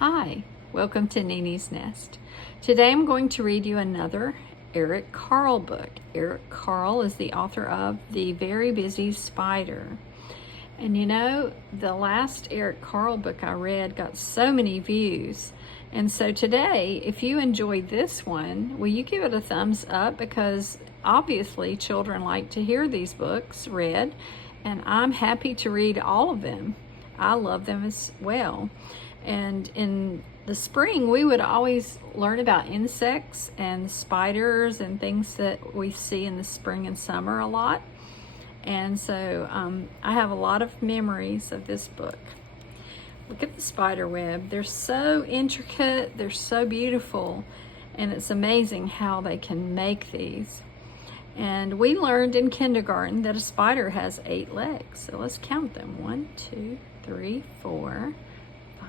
Hi, welcome to Nini's Nest. Today I'm going to read you another Eric Carle book. Eric Carle is the author of The Very Busy Spider. And you know, the last Eric Carle book I read got so many views. And so today, if you enjoyed this one, will you give it a thumbs up? Because obviously children like to hear these books read, and I'm happy to read all of them. I love them as well. And in the spring, we would always learn about insects and spiders and things that we see in the spring and summer a lot. And so I have a lot of memories of this book. Look at the spider web. They're so intricate, they're so beautiful, and it's amazing how they can make these. And we learned in kindergarten that a spider has 8 legs. So let's count them. 1, 2, 3, 4,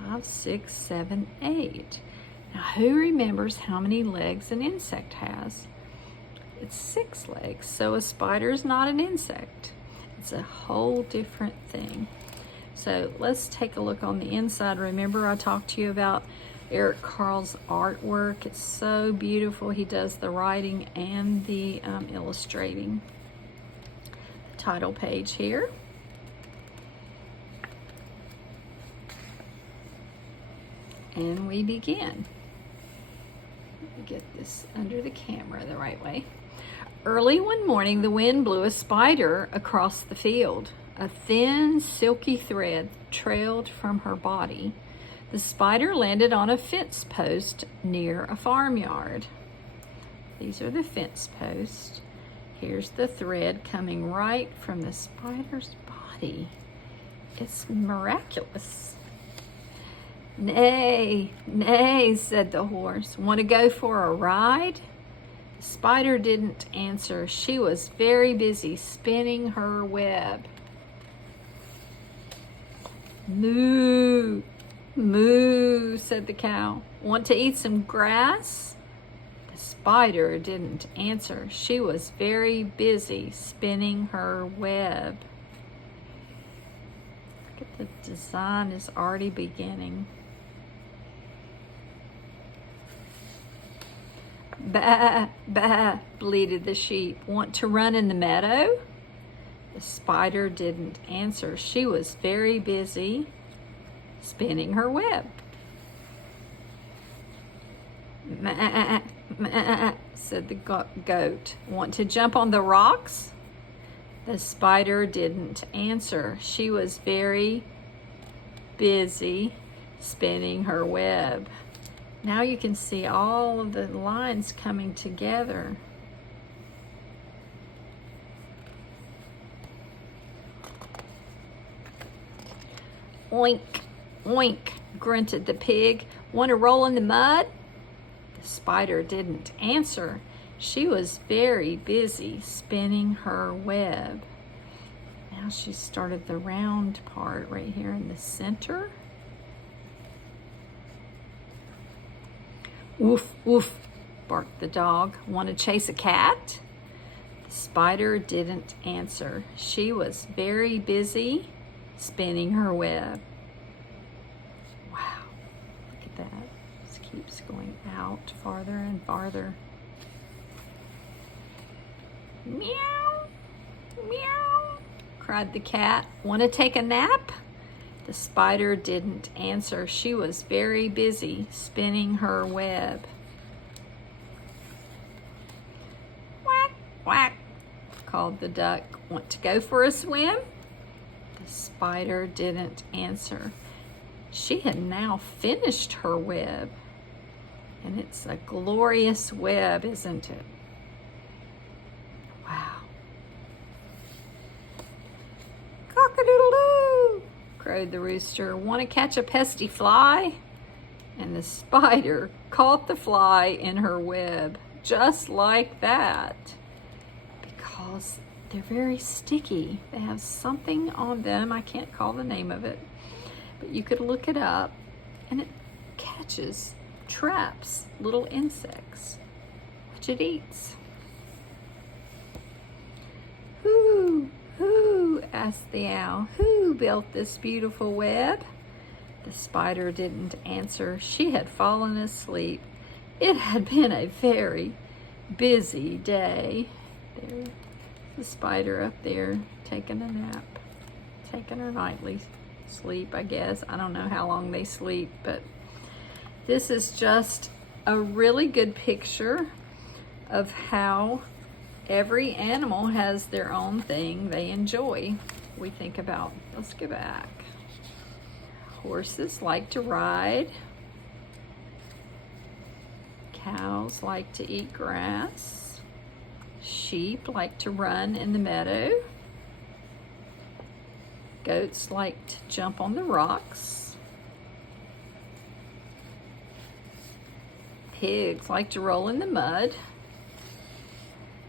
5, 6, 7, 8. Now, who remembers how many legs an insect has? It's 6 legs. So a spider is not an insect. It's a whole different thing. So let's take a look on the inside. Remember, I talked to you about Eric Carle's artwork. It's so beautiful. He does the writing and the illustrating. The title page here. And we begin. Let me get this under the camera the right way. Early one morning, the wind blew a spider across the field. A thin, silky thread trailed from her body. The spider landed on a fence post near a farmyard. These are the fence posts. Here's the thread coming right from the spider's body. It's miraculous. "Nay, nay," said the horse. "Want to go for a ride?" The spider didn't answer. She was very busy spinning her web. "Moo, moo," said the cow. "Want to eat some grass?" The spider didn't answer. She was very busy spinning her web. Look at the design is already beginning. "Bah, bah," bleated the sheep. "Want to run in the meadow?" The spider didn't answer. She was very busy spinning her web. "Meh, meh," said the goat. "Want to jump on the rocks?" The spider didn't answer. She was very busy spinning her web. Now you can see all of the lines coming together. "Oink, oink," grunted the pig. "Want to roll in the mud?" The spider didn't answer. She was very busy spinning her web. Now she started the round part right here in the center. "Woof, woof," barked the dog. "Want to chase a cat?" The spider didn't answer. She was very busy spinning her web. Wow, look at that. This keeps going out farther and farther. "Meow, meow," cried the cat. "Want to take a nap?" The spider didn't answer. She was very busy spinning her web. "Quack, quack," called the duck. "Want to go for a swim?" The spider didn't answer. She had now finished her web. And it's a glorious web, isn't it? Wow. "Cock-a-doodle-doo," crowed the rooster. "Want to catch a pesky fly?" And the spider caught the fly in her web, just like that. Because they're very sticky. They have something on them. I can't call the name of it, but you could look it up, and it catches, traps little insects, which it eats. "Who, who," asked the owl, "who built this beautiful web?" The spider didn't answer. She had fallen asleep. It had been a very busy day. There's the spider up there taking a nap, taking her nightly sleep, I guess. I don't know how long they sleep, but this is just a really good picture of how every animal has their own thing they enjoy. We think about, let's go back. Horses like to ride. Cows like to eat grass. Sheep like to run in the meadow. Goats like to jump on the rocks. Pigs like to roll in the mud.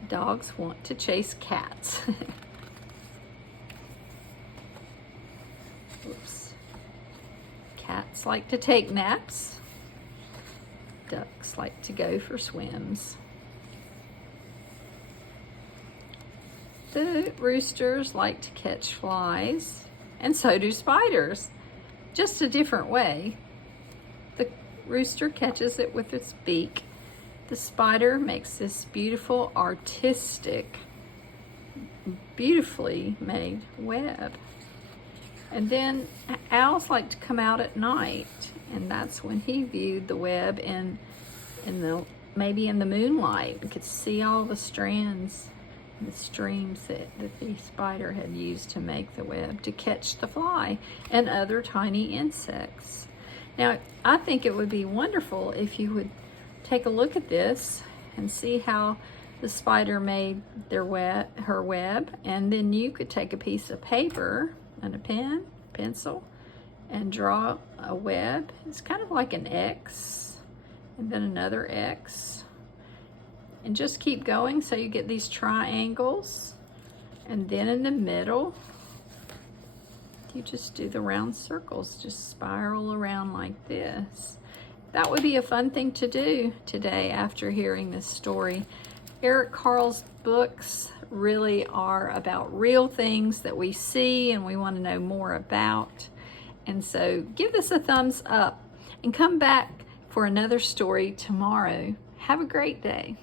Dogs want to chase cats. Oops. Cats like to take naps. Ducks like to go for swims. The roosters like to catch flies, and so do spiders, just a different way. The rooster catches it with its beak. The spider makes this beautiful, artistic, beautifully made web. And then owls like to come out at night, and that's when he viewed the web maybe in the moonlight. We could see all the strands and the streams that the spider had used to make the web to catch the fly and other tiny insects. Now, I think it would be wonderful if you would take a look at this and see how the spider made her web, and then you could take a piece of paper and a pen, pencil, and draw a web. It's kind of like an X, and then another X, and just keep going so you get these triangles, and then in the middle you just do the round circles, just spiral around like this. That would be a fun thing to do today after hearing this story. Eric Carle's books really are about real things that we see and we want to know more about. And so give this a thumbs up and come back for another story tomorrow. Have a great day.